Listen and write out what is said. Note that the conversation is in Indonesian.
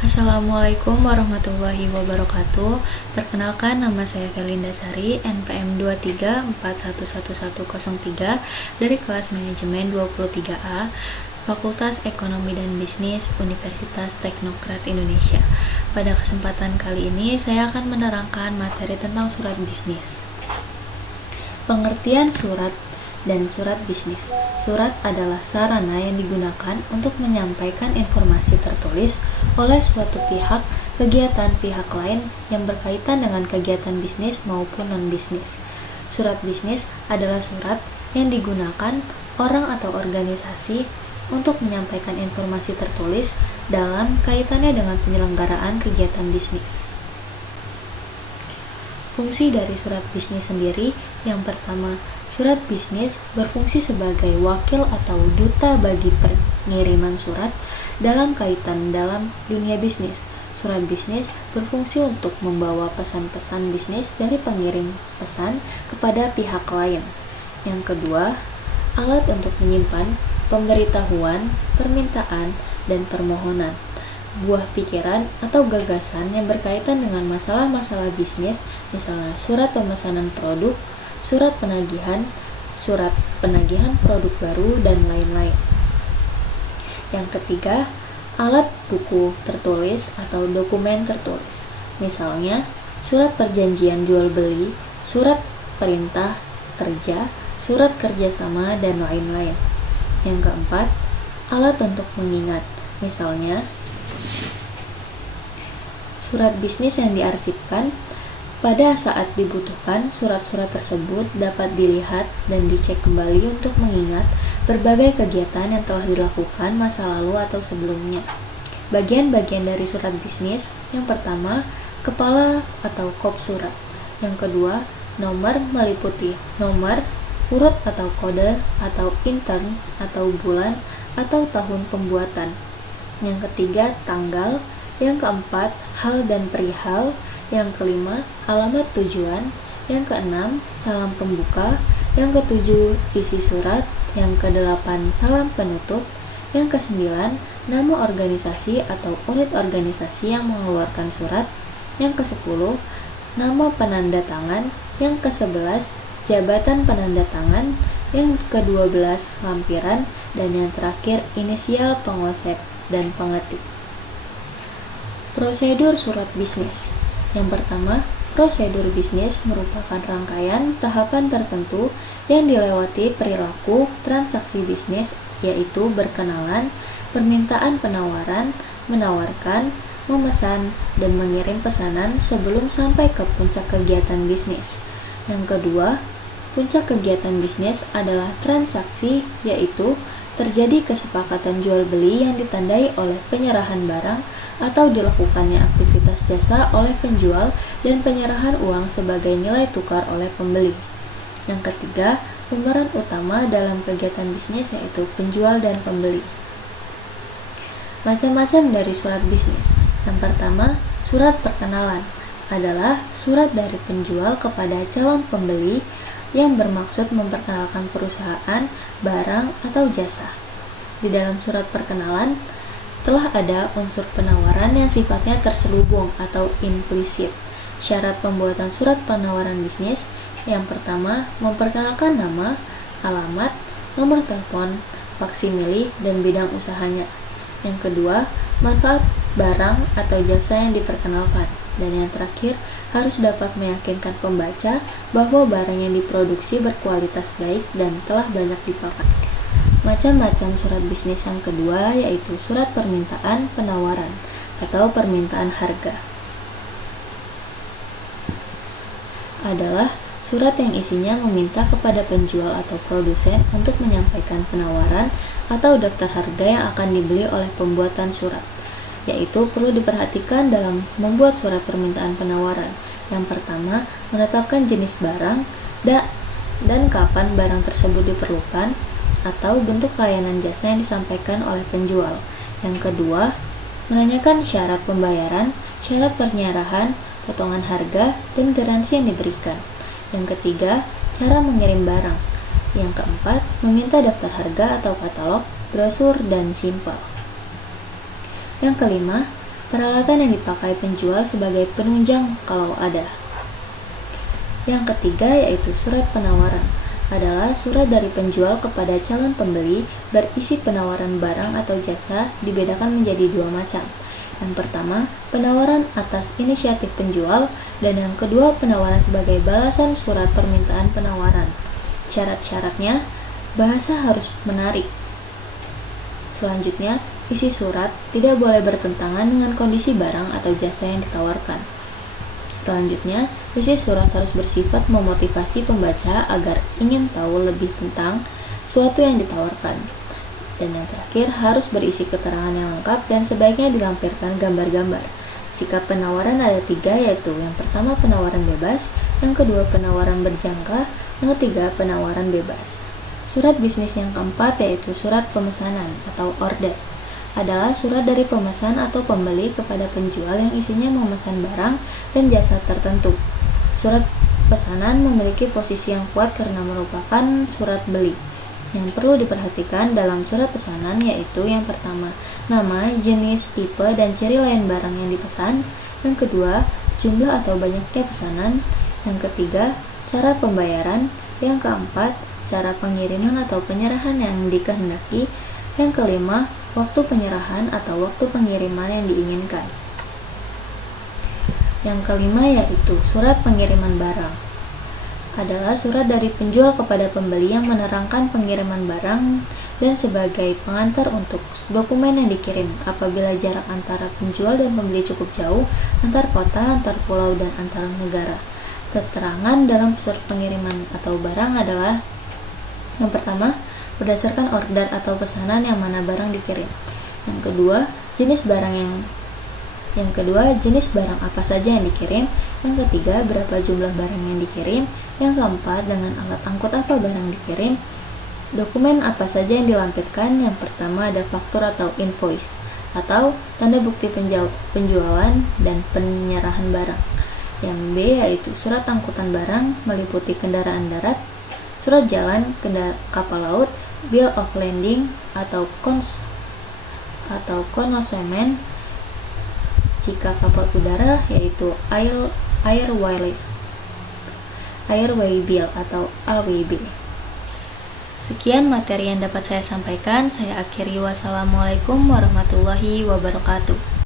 Assalamualaikum warahmatullahi wabarakatuh. Perkenalkan, nama saya Felinda Sari, NPM 23411103 dari kelas manajemen 23A, Fakultas Ekonomi dan Bisnis, Universitas Teknokrat Indonesia. Pada kesempatan kali ini, saya akan menerangkan materi tentang surat bisnis. Pengertian surat dan surat bisnis. Surat adalah sarana yang digunakan untuk menyampaikan informasi tertulis oleh suatu pihak kegiatan pihak lain yang berkaitan dengan kegiatan bisnis maupun non-bisnis. Surat bisnis adalah surat yang digunakan orang atau organisasi untuk menyampaikan informasi tertulis dalam kaitannya dengan penyelenggaraan kegiatan bisnis. Fungsi dari surat bisnis sendiri, yang pertama, surat bisnis berfungsi sebagai wakil atau duta bagi pengiriman surat dalam kaitan dalam dunia bisnis. Surat bisnis berfungsi untuk membawa pesan-pesan bisnis dari pengirim pesan kepada pihak lain. Yang kedua, alat untuk menyimpan pemberitahuan, permintaan, dan permohonan, buah pikiran atau gagasan yang berkaitan dengan masalah-masalah bisnis, misalnya surat pemesanan produk, surat penagihan produk baru, dan lain-lain. Yang ketiga, alat buku tertulis atau dokumen tertulis, misalnya surat perjanjian jual beli, surat perintah kerja, surat kerjasama, dan lain-lain. Yang keempat, alat untuk mengingat, misalnya surat bisnis yang diarsipkan. Pada saat dibutuhkan, surat-surat tersebut dapat dilihat dan dicek kembali untuk mengingat berbagai kegiatan yang telah dilakukan masa lalu atau sebelumnya. Bagian-bagian dari surat bisnis, yang pertama, kepala atau kop surat. Yang kedua, nomor meliputi nomor, urut atau kode, atau intern, atau bulan, atau tahun pembuatan. Yang ketiga, tanggal. Yang keempat, hal dan perihal. Yang kelima, alamat tujuan. Yang keenam, salam pembuka. Yang ketujuh, isi surat. Yang kedelapan, salam penutup. Yang kesembilan, nama organisasi atau unit organisasi yang mengeluarkan surat. Yang kesepuluh, nama penanda tangan. Yang kesebelas, jabatan penanda tangan. Yang kedua-belas, lampiran. Dan yang terakhir, inisial pengosep dan pengetik. Prosedur surat bisnis. Yang pertama, prosedur bisnis merupakan rangkaian tahapan tertentu yang dilewati perilaku transaksi bisnis, yaitu berkenalan, permintaan penawaran, menawarkan, memesan, dan mengirim pesanan sebelum sampai ke puncak kegiatan bisnis. Yang kedua, puncak kegiatan bisnis adalah transaksi, yaitu terjadi kesepakatan jual beli yang ditandai oleh penyerahan barang atau dilakukannya aktivitas jasa oleh penjual dan penyerahan uang sebagai nilai tukar oleh pembeli. Yang ketiga, pemeran utama dalam kegiatan bisnis yaitu penjual dan pembeli. Macam-macam dari surat bisnis. Yang pertama, surat perkenalan adalah surat dari penjual kepada calon pembeli yang bermaksud memperkenalkan perusahaan, barang, atau jasa. Di dalam surat perkenalan telah ada unsur penawaran yang sifatnya terselubung atau implisit. Syarat pembuatan surat penawaran bisnis, yang pertama, memperkenalkan nama, alamat, nomor telepon, faksimili, dan bidang usahanya. Yang kedua, manfaat barang atau jasa yang diperkenalkan. Dan yang terakhir, harus dapat meyakinkan pembaca bahwa barang yang diproduksi berkualitas baik dan telah banyak dipakai. Macam-macam surat bisnis yang kedua yaitu surat permintaan penawaran atau permintaan harga. Adalah surat yang isinya meminta kepada penjual atau produsen untuk menyampaikan penawaran atau daftar harga yang akan dibeli oleh pembuatan surat, yaitu perlu diperhatikan dalam membuat surat permintaan penawaran. Yang pertama, menetapkan jenis barang dan kapan barang tersebut diperlukan atau bentuk layanan jasa yang disampaikan oleh penjual. Yang kedua, menanyakan syarat pembayaran, syarat penyerahan, potongan harga, dan garansi yang diberikan. Yang ketiga, cara mengirim barang. Yang keempat, meminta daftar harga atau katalog, brosur, dan simpel. Yang kelima, Peralatan yang dipakai penjual sebagai penunjang kalau ada. Yang ketiga yaitu surat penawaran. Adalah surat dari penjual kepada calon pembeli berisi penawaran barang atau jasa dibedakan menjadi dua macam. Yang pertama, penawaran atas inisiatif penjual, dan yang kedua, penawaran sebagai balasan surat permintaan penawaran. Syarat-syaratnya, bahasa harus menarik. Selanjutnya, isi surat tidak boleh bertentangan dengan kondisi barang atau jasa yang ditawarkan. Selanjutnya, isi surat harus bersifat memotivasi pembaca agar ingin tahu lebih tentang suatu yang ditawarkan. Dan yang terakhir, harus berisi keterangan yang lengkap dan sebaiknya dilampirkan gambar-gambar. Sikap penawaran ada 3, yaitu yang pertama penawaran bebas, yang kedua penawaran berjangka, yang ketiga penawaran bebas. Surat bisnis yang keempat yaitu surat pemesanan atau order. Adalah surat dari pemesan atau pembeli kepada penjual yang isinya memesan barang dan jasa tertentu. Surat pesanan memiliki posisi yang kuat karena merupakan surat beli. Yang perlu diperhatikan dalam surat pesanan yaitu yang pertama, nama, jenis, tipe, dan ciri lain barang yang dipesan. Yang kedua, jumlah atau banyaknya pesanan. Yang ketiga, cara pembayaran. Yang keempat, cara pengiriman atau penyerahan yang dikehendaki. Yang kelima, waktu penyerahan atau waktu pengiriman yang diinginkan. Yang kelima yaitu surat pengiriman barang. Adalah surat dari penjual kepada pembeli yang menerangkan pengiriman barang dan sebagai pengantar untuk dokumen yang dikirim apabila jarak antara penjual dan pembeli cukup jauh, antar kota, antar pulau, dan antar negara. Keterangan dalam surat pengiriman atau barang adalah yang pertama, berdasarkan order atau pesanan yang mana barang dikirim. Yang kedua, jenis barang apa saja yang dikirim. Yang ketiga, berapa jumlah barang yang dikirim. Yang keempat, dengan alat angkut apa barang dikirim. Dokumen apa saja yang dilampirkan. Yang pertama ada faktur atau invoice atau tanda bukti penjualan dan penyerahan barang. Yang B yaitu surat angkutan barang meliputi kendaraan darat, surat jalan, kapal laut, bill of lading atau consignment. Jika kapal udara yaitu airway bill atau AWB. Sekian materi yang dapat saya sampaikan. Saya akhiri. Wassalamualaikum warahmatullahi wabarakatuh.